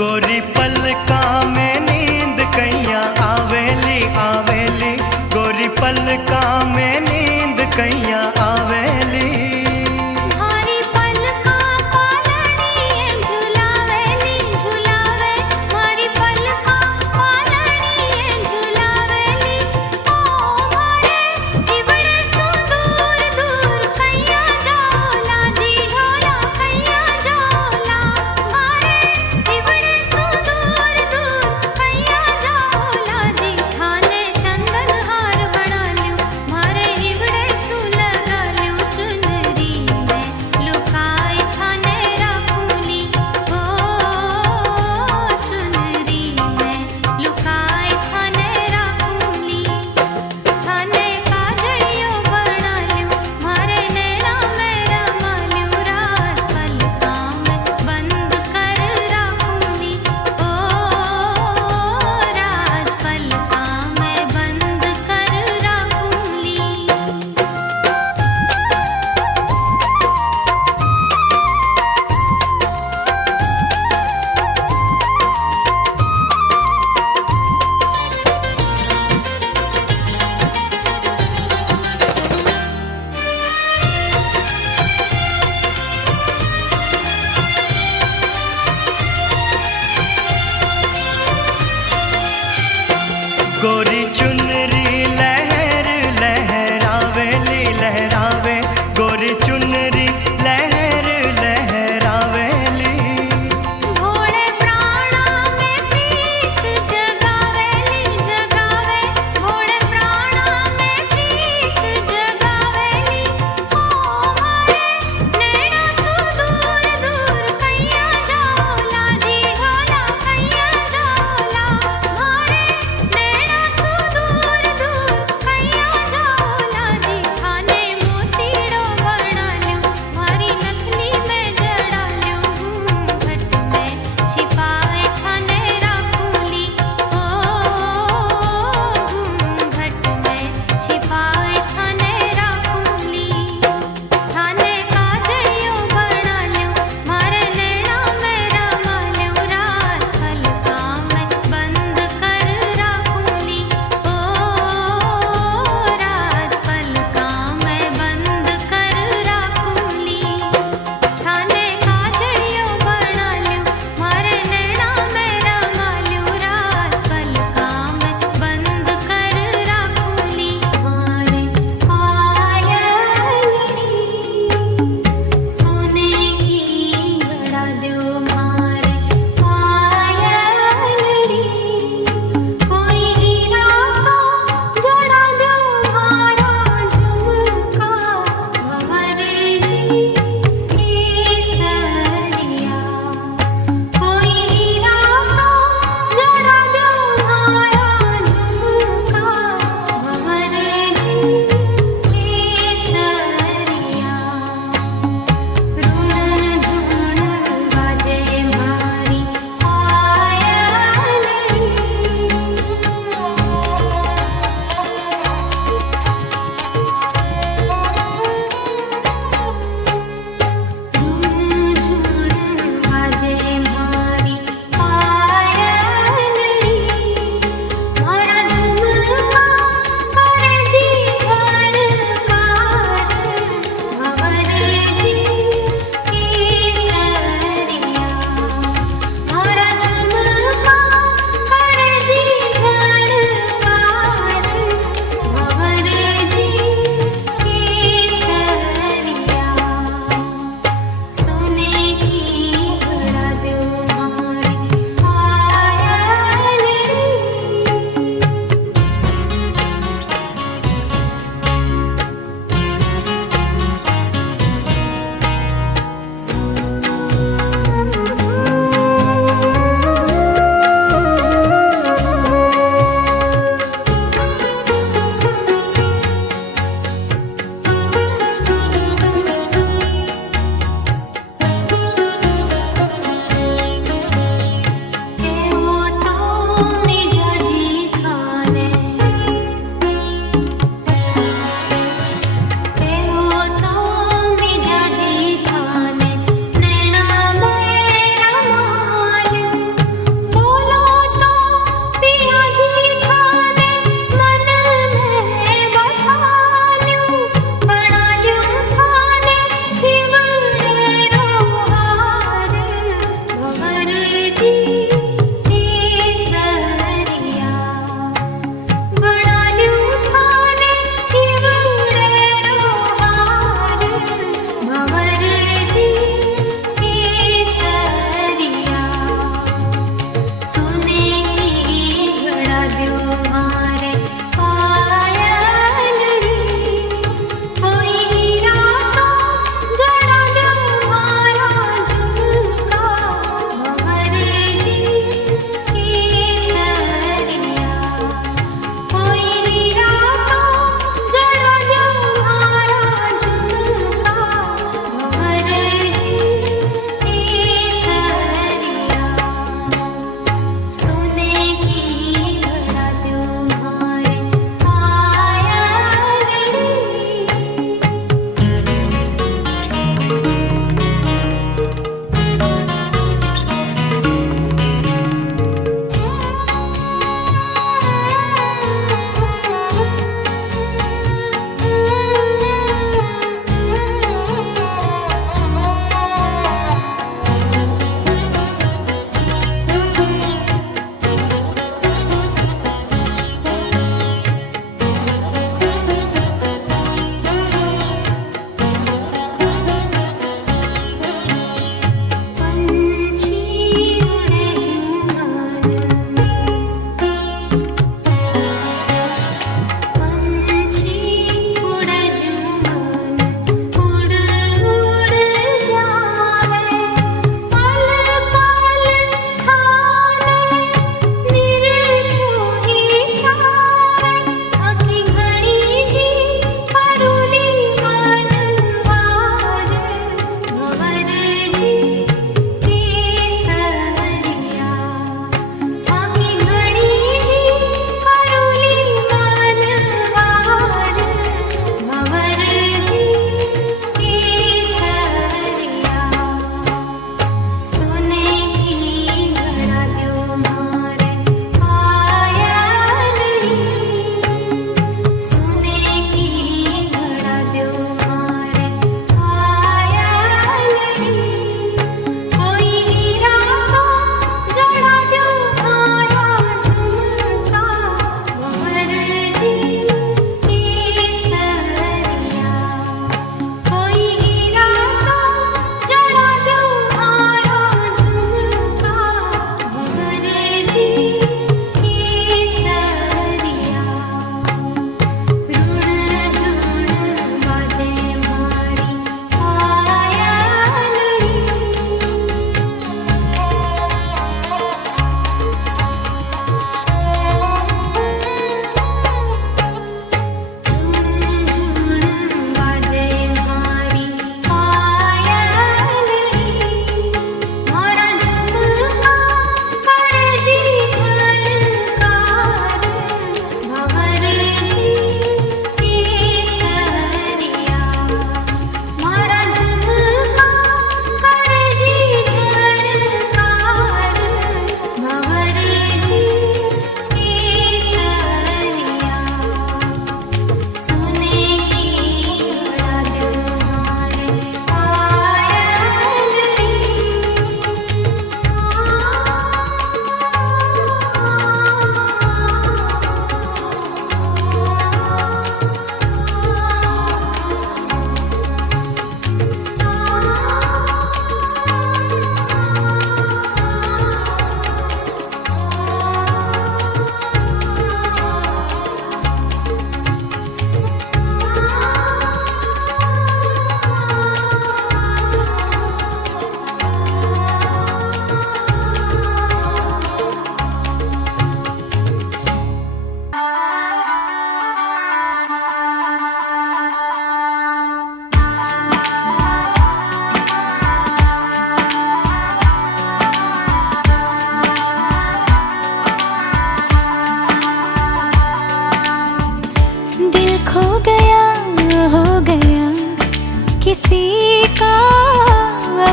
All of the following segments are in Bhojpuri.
गोरी पलका में नींद कैया आवेली आवेली, गोरी पलका में नींद कैया आवेली। मारी पलका पालनी झुलावेली झुलावे, मारी पलका पालनी झुलावेली। ओ मारे इवड़े सो दूर दूर कैया जाला जी ढोला कैया जाला, मारे इवड़े सो दूर दूर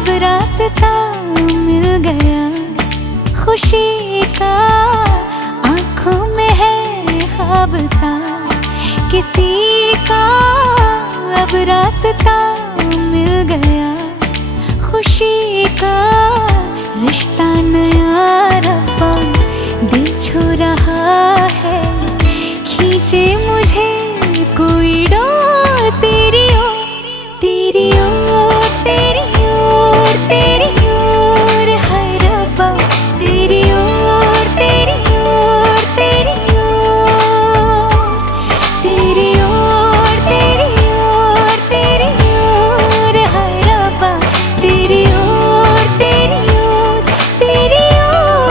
अब रास्ता मिल गया खुशी का, आँखों में है ख्वाब सा किसी का। अब रास्ता मिल गया खुशी का, रिश्ता नया रब्बा दिल छू रहा है, खींचे मुझे कोई डोर तेरी ओर, तेरी ओर, तेरी ओर, तेरी ओर है रब्बा, तेरी ओर, तेरी ओर, तेरी ओर, तेरी ओर, तेरी ओर, तेरी ओर है रब्बा, तेरी ओर, तेरी ओर, तेरी ओर।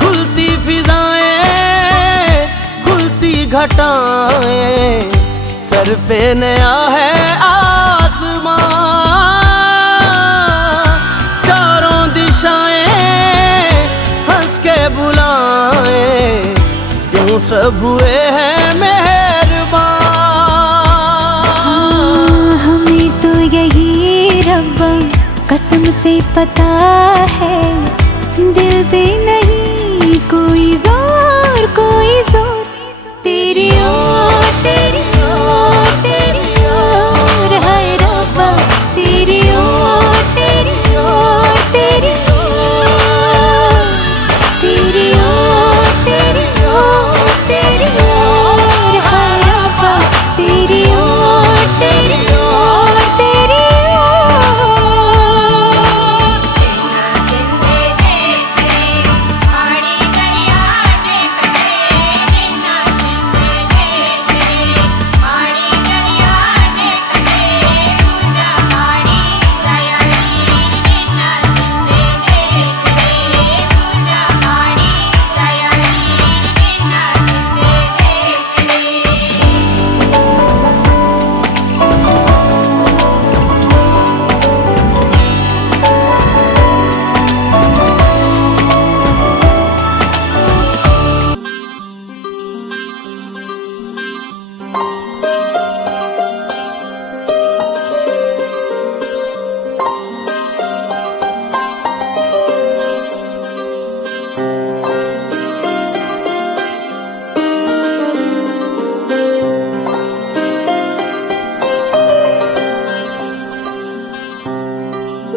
खुलती फिजाएं, खुलती घटाएं, सर पे नया है आसमां, चारों दिशाएं हंस के बुलाएं, क्यों सब हुए हैं मेहरबान। हमें तो यही रब्बा कसम से पता है, दिल पे नहीं कोई जोर, कोई जोर, तेरी ओर, तेरी ओर, तेरी ओर है रब्बा, तेरी ओर, तेरी ओर, तेरी ओर, तेरी ओर, तेरी ओर, तेरी ओर है रब्बा, तेरी ओर, तेरी ओर, तेरी ओर।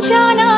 जाना